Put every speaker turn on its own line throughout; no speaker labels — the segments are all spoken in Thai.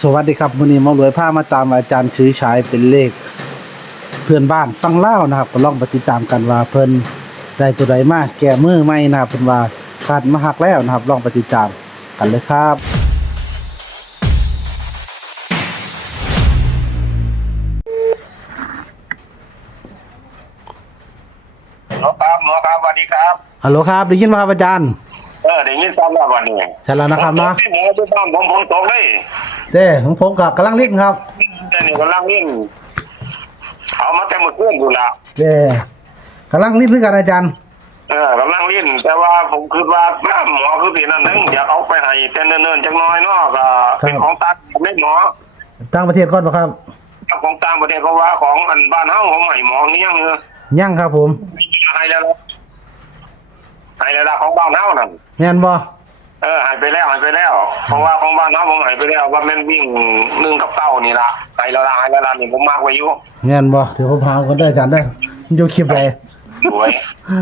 สวัสดีครับวันนี้หมารวยผ้ามาตามอาจารย์ชื้อฉายเป็นเลข เพื่อนบ้านฟังเล่าวนะครับก็ลองไปติดตามกันว่าเพิ่นได้ตัวใดมาแก่มือไหมนะครับเพิ่นว่าขาดมาหักแล้วนะครับ ลองไปติดตามกันเลยครับ
หมอครับหมอครับสวัสดีครับ
ฮัลโหลครับได้ยินไหมครับอาจารย์
เออได้ยินซ้ำแล้ววันนี้
ใช่แล้วนะครับเนาะ
ผมที่หมอที่บ้านผมผมตกเลย
เด้ของผมกับกำลังลิ้นครับ
แต่นี่กำลังนิ่งเอามาแต่เมื่อคืนอยู่ละ
เด้กำลังลิ้นด้วยกันอาจารย์
เออกำลังลิ้นแต่ว่าผมคือว่าแม่หมอคือปีนั้นนึงอยากเอาไปให้แต่เนิ่นๆจังน้อยเนาะก็เป็นของต่างไม่หมอ
ต่างประเทศก่อนบ่ครับ
เอาของต่างประเทศเพราะว่าของอันบ้านเฮาผมให้หมอเงี้ยงเออ
ยังครับผม
ให้แล้วล่ะให้แล้วล่ะของบ้านเฮานั่น
แม่นบ่
เออหายไปแล้วหายไปแล้ว เพราะว่าของบ้านเฮาผมหายไปแล้วว่าแม่นวิ่งหนึ่งกับเก้านี่ละหายแล้วละหายแล้วละนี่ผมมากไว้อยู่
แม่นบ่เดี๋ยวผมพาคนได้ออาจารย์ได้อมันอยู่คลิปใด
สวย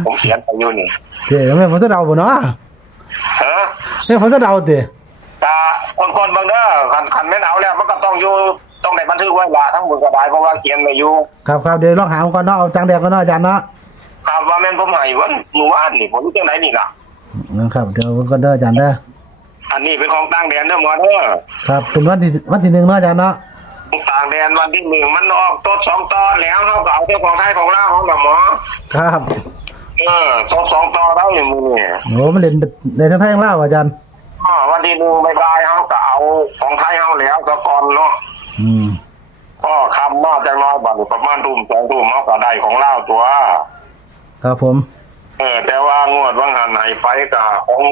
ผมเขียนไปอยู่นี่
เด้แม่นผมจะเดาบ่เนาะ
เออ
แม่นผมจะเดาติ
ตาคนคนๆเบางเด้อคันคันแม่นเอาแล้วมันก็ต้องอยู่ต้องได้บันทึกไว้ละทั้งหมดก็ได้เพราะว่าเขียนไว้อยู่
ครับครับเดี๋ยวลองหาผมก่อนเนาะเอาจังแดงก่อนเนาะอาจารย์เนาะ
ครับว่าแม่นผมให้วันเมื่อวานนี่ผมรู้จังไหนนี่ล่ะ
นะครับ เดี๋ยวผมก็เด้ออาจารย์เด้อ
อันนี้เป็นของต่างแดนเด้อหมอเด้อ
ครับเป็นวันที่วันที่หนึ่งเนาะอาจารย์เนาะ
ของต่างแดนวันที่หนึ่งมันออกต้นสองตอนแล้วเขาก็เอาเจ้าของไทยของเราของแบบหมอ
ครับ
เออต้นสองตอนแล้วอย่างมึงเนี่ย
โอ้มันเล่นในทั้งไทยทั้งลาวอาจารย์
อ๋อวันที่หนึ่งบายบายเขาก็เอาของไทยเขาแล้วตะกอนเนาะ
อืม
ก็คำนอกจากน้อยบัดนี้ประมาณทุ่มสองทุ่มเขาก็ได้ของเล่าตัว
ครับผม
เออแต่ว่างวดว่างหันไหไปกับของ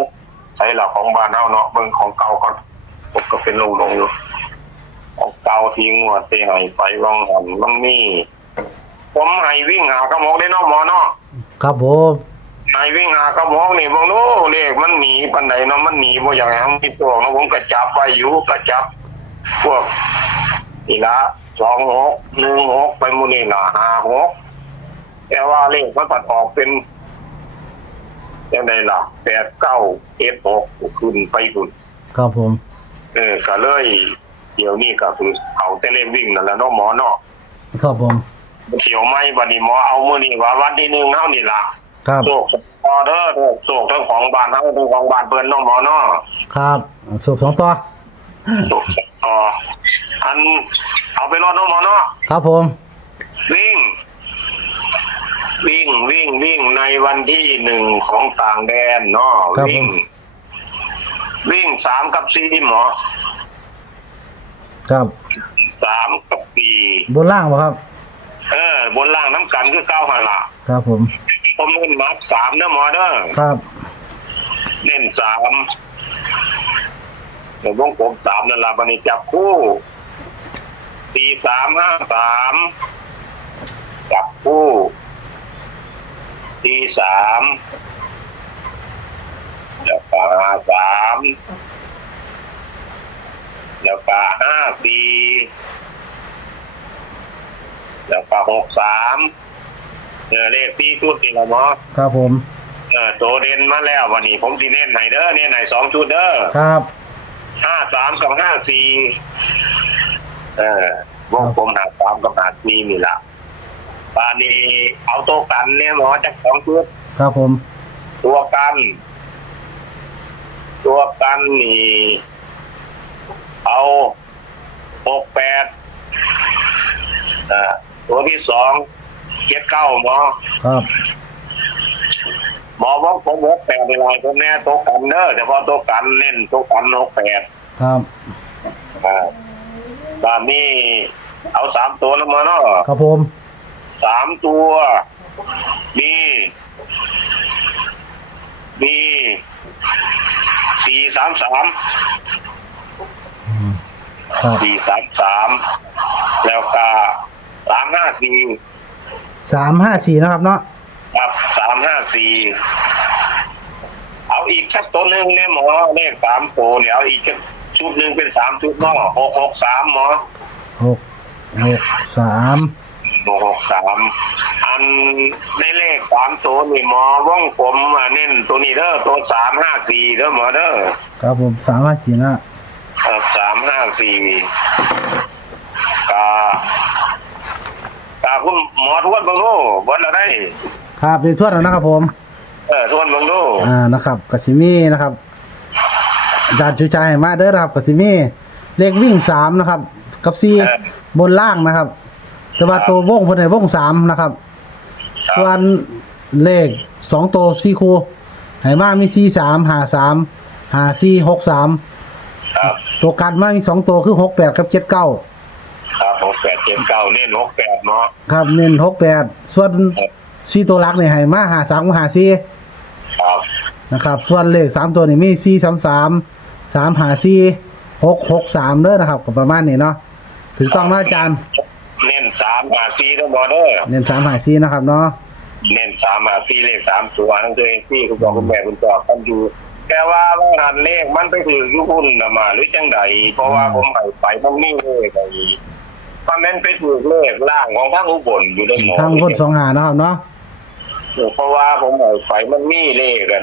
ใช่หลักของบ้านเฮาเนาะเบิ่งของเก่าก่อนผมก็เป็นลงลงอยู่ของเก่าที่งวดที่ไหไปว่างหันมันมีผมให้วิ่งหากระหมกได้เนาะหมอเนาะ
ครับผม
ให้วิ่งหากระหมกนี่เบางโน้เลขมันหนีปานใดเนาะมันหนีบ่อย่างให้มันมีตัวเนาะผมก็จับไว้อยู่ก็จับ พวกนี่ละสองหกหนึ่งหกไปหมูนี่ละห้าหกแต่ว่าเลขมันปัดออกเป็น ยังไงล่ะแปดเก้าเอฟหกขึ้นไปคุณ
ครับผม
เออก็เลย เดี๋ยวนี้ก็คือเขาแต่เล่นวิ่งนั่นแหละเนาะหมอเนาะ
ครับผม
เขียวไหมบัดนี้หมอเอามือนี่ว่าวันที่หนึ่งเท่านี่ล่ะ
ครับ
โศกออเดอร์โศกทั้งของบ้านทั้งทั้งของบ้านเปิ้นเนาะหมอเนาะ
ครับสุขสองตัว
โศกอ๋ออันเอาไปรอดเนาะหมอเนาะ
ครับผม
วิ่ง วิ่งวิ่งวิ่งในวันที่หนึ่งของต่างแดนเนาะวิ่ง วิ่งสามกับสี่หมอ
ครับ
สามกับสี่
บนล่างบ่ครับ
เออ บนล่างน้ำกันคือเก้าหันละ
ครับผม
ผมเล่นนับสามเด้อหมอเด้อ
ครับ
เล่นสามเดี๋ยววงผมสามนั่นละบันนี้จับคู่สี่สามห้าสามจับคู่ สี่สามแล้วก็ห้าสามแล้วก็ห้าสี่แล้วก็หกสามเออเลขสี่ชุดนี่ละเนาะ
ครับผม
เออโตเด่นมาแล้ววันนี้ ผมสิเน้นไหนเด้อเนี่ยไหนสองชุดเด้อ
ครับ
ห้าสามกับห้าสี่เออวงผมหาสามกับหาสี่นี่ละ ตอนนี้เอาโตวกันเนี่ยหมอจากสองชุด
ครับผม
ตัวกัน ตัวกันนี่ เอาหกแปดอ่าตัวที่สองเจ็ดเก้าหมอ
ครับ
หมอบอกผมหกแปดในลายผมแน่โต๊ะกันเนอะเฉพาะโต๊ะกันเน้นโต๊ะกันหกแปด
ครับ
อ่าตอนนี้เอาสามตัวแล้วมาเนาะ
ครับผม
สามตัว มีมีสี่สามสาม
อืมครับ
สี่สามสามแล้วก็สามห้าสี่
สามห้าสี่นะครับเนาะ
ครับสามห้าสี่เอาอีกสักตัวหนึ่งเนี่ยหมอเลขสามตัวเนี่ยเอาอีกสักชุดหนึ่งเป็นสามชุดเนาะหกหกสามหมอ
หกหกสาม
หกหกสามอันในเลขสามตัวนี่หมอว่องผมอะเน้นตัวนี้เด้อตัวสามห้าสี่เด้อหมอเด้อ
ครับผมสามห้าสี่นะ
ครับสามห้าสี่กากาคุณหมอทวนบังโน่วันละได้
ครับในทวดแล้วนะครับ ผม
เออทวนบังโน่
อ่านะครับกสิมีนะครับอาจารย์ชูใจให้มาเด้อนะครับกสิมีเลขวิ่งสามนะครับ กับซีบนล่างนะครับ แต่ว่าตัววงเพิ่นให้วงสามนะครับส่วนเลขสองตัวสี่คู่ให้มามีสี่สามหาสามหาสี่หกสาม
ครับ
ตัวกันมามีสองตัวคือหกแปดกับเจ็ดเก้า
ครับหกแปดเจ็ดเก้าเน้นหกแปดเนาะ
ครับเน้นหกแปดส่วนสี่ตัวหลักเนี่ยให้มาหาสามกับหาสี่
ครับ
นะครับ ส่วนเลขสามตัวนี่มีสี่สามสามสามหาสี่หกหกสามเด้อนะครับก็ประมาณนี้เนาะถูกต้องนะอาจารย์
เน้นสามหาสี่ทั้งหมดเด้อ
เน้นสามหาสี่นะครับเนาะ
เน้นสามหาสี่เลขสามตัวนั่นคือที่คุณบอกคุณแม่คุณบอกกันอยู่ แต่ว่าว่าหันเลขมันไปถือยุคุณนะมา หรือจังใดเพราะว่าผมให้ไปมันนี่เลยไอ้ฟันนั้นไปถือเลขล่างของทั้งอุบลอยู่ในหมอ
ทางคนสองหานะครับเนาะ
เพราะว่าผมให้ไปมันมีเลขกัน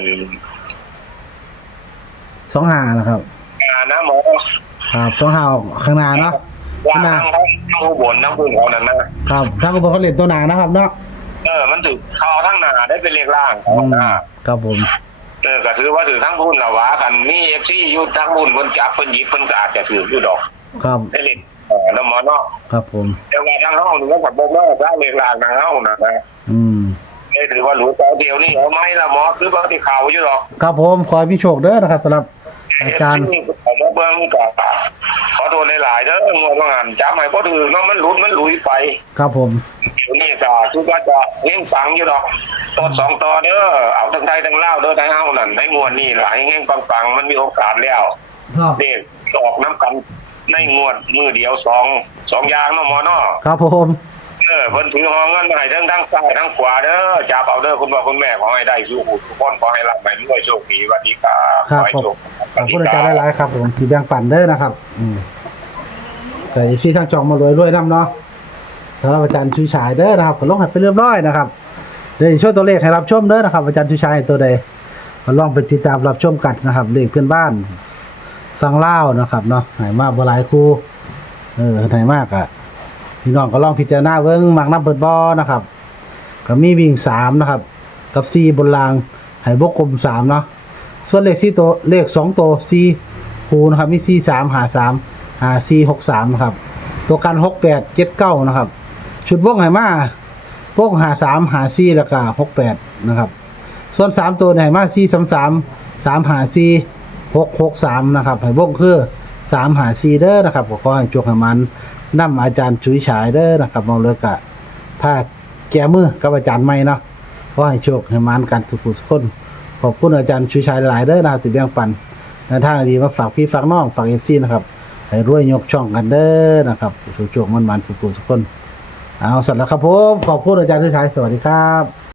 สองหานะครับ
งานนะหมอ
ครับสองหาข้างหน้าเนาะ
ว่าทั้งทั้งทั้งอุบลทั้งพื้นเขานั่นนะครับ
ทางคนเขาเล่นตัวหนานะครับเนาะ
เออ มันถือเขาทั้งหนาได้เป็นเลขล่าง
อื
เขา
ม
หน้า
ครับผม
เออก็ถือว่าถือทั้งพุ่นละวะกันนี่เอฟซีอยู่ทั้งพุ่นเพิ่นจับเพิ่นหยิบเพิ่นก็อาจจะถืออยู่ดอก
ครับ
ได้เล่นเออแล้วหมอเนาะ
ครับผม
แต่ว่าทางห้องนี่มันก็บ่มาสร้างเลขล่างทางเฮานะนะ
อืม
ได้ถือว่าหลูแต่เดียวนี่เอาไหมล่ะหมอคือว่าที่เขาอยู่ดอก
ครับผมขอให้พี่โชคเด้อนะครับสำหรับอาจารย์
เอฟซีผมมาเบิ่งก็ขอโทษหลายๆเด้องวดว่าหันจับให้บ่ถือเนาะมันหลุดมันหลุยไป
ครับผม
เดี๋ยวนี้ก็คือว่าจะเลี้ยงปังอยู่ดอกตดสองต่อเด้อเอาทั้งไทยทั้งลาวเด้อทั้งเฮานั่นในงวดนี้หลายแห่งปังๆมันมีโอกาสแล้ว
ครับ
เด็กออกน้ำกันในงวดมือเดียวสองสองอย่างเนาะหมอเนาะ
ครับผม
เออเพิ่นถือหอเงินมาให้ทั้งทั้งซ้ายทั้งขวาเด้อจับเอาเด้อคุณพ่อคุณแม่ขอให้ได้สู้ทุกคนขอให้รับไปด้วยโชคดีสวัสดีครับ
ครับ
ขอให้
ผม
โชค
ขอบคุณอาจารย์หลายๆครับผมที่แบ่งปันเด้อนะครับ อืมแต่ที่ทางจองมารวยรวยๆนํเนาะสำหรับอาจารย์ชูชายเด้อนะครับก็ลงให้ไปเรียบร้อยนะครับเดี๋ยวช่วยตัวเลขให้รับชมเด้อนะครับ อาจารย์ชูชายตัวใดก็ลองไปติดตามรับชมกันนะครับเลขเพื่อนบ้านฟังเล่าวนะครับเนาะไหนมาบ่หลายคู่เออไหนมากอะ พี่น้องก็ลองพิจารณาเบิ่งมักน้ำเปิดบ่อนะครับก็มีวิ่งสามนะครับ กับซีบนรางให้บกกลมสามเนาะส่วนเลขสี่ตัวเลขสองตัวซีคูนะครับมีซีสามหาสามหาซีหกสามนะครับ ตัวกันหกแปดเจ็ดเก้านะครับ ชุดวงไหมาพวกหาสามหาซีแล้วก็หกแปดนะครับ ส่วนสามตัวไหมาซีสามสามสามหาซีหกหกสามนะครับให้วงคือสามหาซีเด้อนะครับขอให้จวกให้มัน นำอาจารย์ชุยฉายเด้อนะครับมองเลยกะผ้าแก้มือกับอาจารย์ใหม่เนาะขอให้โชคให้มันกันสุขุสุขคนขอบคุณอาจารย์ชุยฉายหลายเด้อนะครับที่แบ่งปันในทางดีมาฝากพี่ฝากน้องฝากเอฟซีนะครับให้รวยยกช่องกันเด้อนะครับโชคๆมันสุขุสุขคนเอาสัตว์แล้วครับผมขอบคุณอาจารย์ชุยฉายสวัสดีครับ